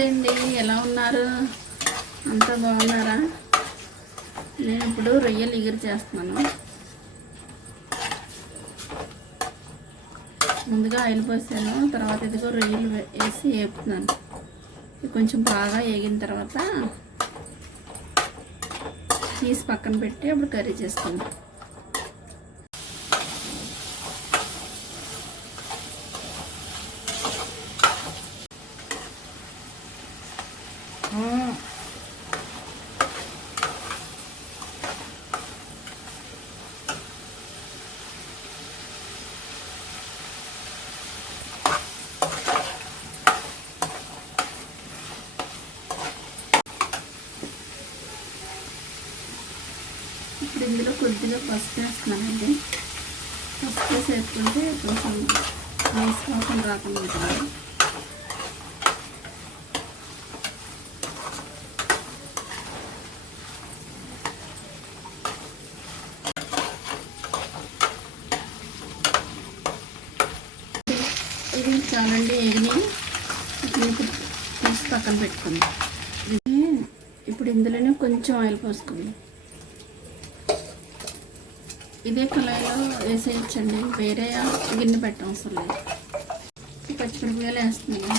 నమస్తే అండి. ఎలా ఉన్నారు? అంతా బాగున్నారా? నేను ఇప్పుడు రొయ్యలు ఎగురు చేస్తున్నాను. ముందుగా ఆయిల్ పోసాను. తర్వాత ఇదిగో రొయ్యలు వేసి వేపుతున్నాను కొంచెం బాగా వేగిన తర్వాత తీసి పక్కన పెట్టి అప్పుడు కర్రీ చేసుకున్నాను ఇప్పుడు ఇందులో కొద్దిగా పసుపు వేస్తున్నానండి పసుపు వేసి వేసుకుంటే కొంచెం రైస్ కోసం రాకుండా ఉంటుంది. ఇది చాలండి ఏమి? ఇప్పుడు తీసి పక్కన పెట్టుకుందాం. ఇప్పుడు ఇందులోనే కొంచెం ఆయిల్ పోసుకుందాం ఇదే కళాయిలో వేసేయచ్చండి. వేరే గిన్నె పెట్టడం లేదు. పచ్చిమిరపకాయలు వేస్తున్నాను.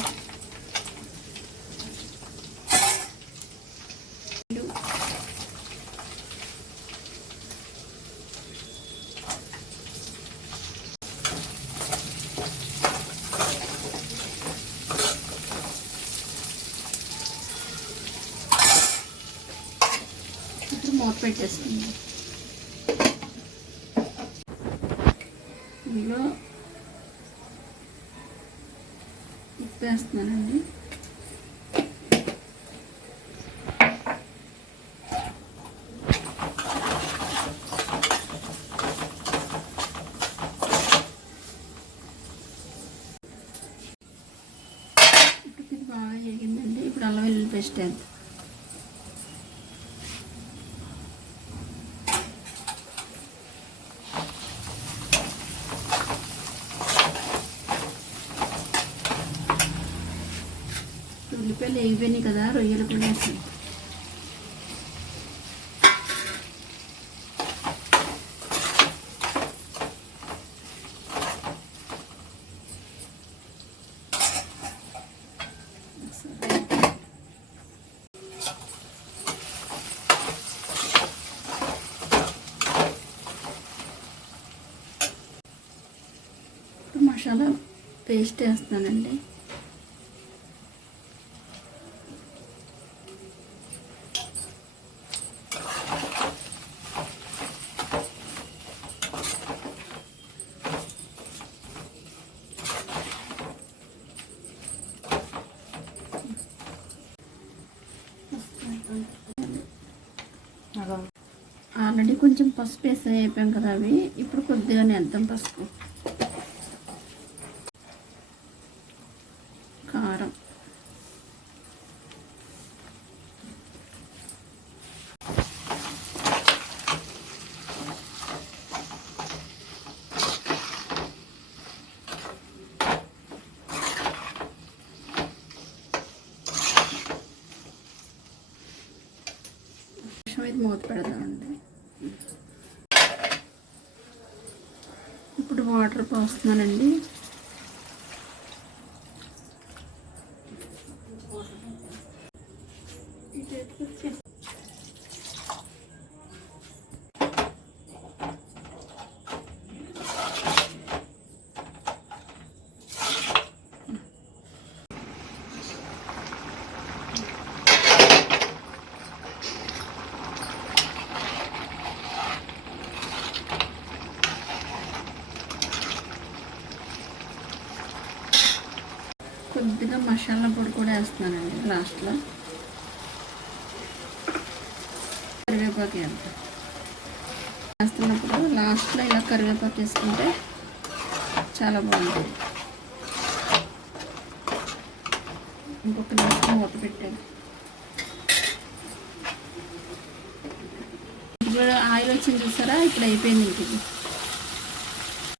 ఇప్పుడు మూత పెట్టేసుకుందాం ఇందులో ఉప్పు వేస్తున్నానండి ఇప్పుడు బాగా వేగిందండి. ఇప్పుడు అల్లం వెల్లుల్లి పేస్ట్ వేద్దాం. ఉల్లిపాయలు వేగిపోయినాయి కదా రొయ్యలు కూడా మసాలా పేస్ట్ వేస్తానండి ఆల్రెడీ కొంచెం పసుపు వేసి అయిపోయాం కదా అవి. ఇప్పుడు కొద్దిగా నేద్దాం పసుపు. కారం. ఇది మూత పెడదామండి. ఇప్పుడు వాటర్ పోస్తున్నానండి. కొద్దిగా మసాలా పొడి కూడా వేస్తున్నానండి లాస్ట్లో. కరివేపాకు వేద్దాం. వేస్తున్నప్పుడు లాస్ట్లో ఇలా కరివేపాకు వేసుకుంటే చాలా బాగుంటుంది. ఇంకొక నిమిషం మూత పెట్టాను ఇప్పుడు ఆయిల్ వచ్చింది చూసారా? ఇప్పుడు అయిపోయింది ఇంటికి.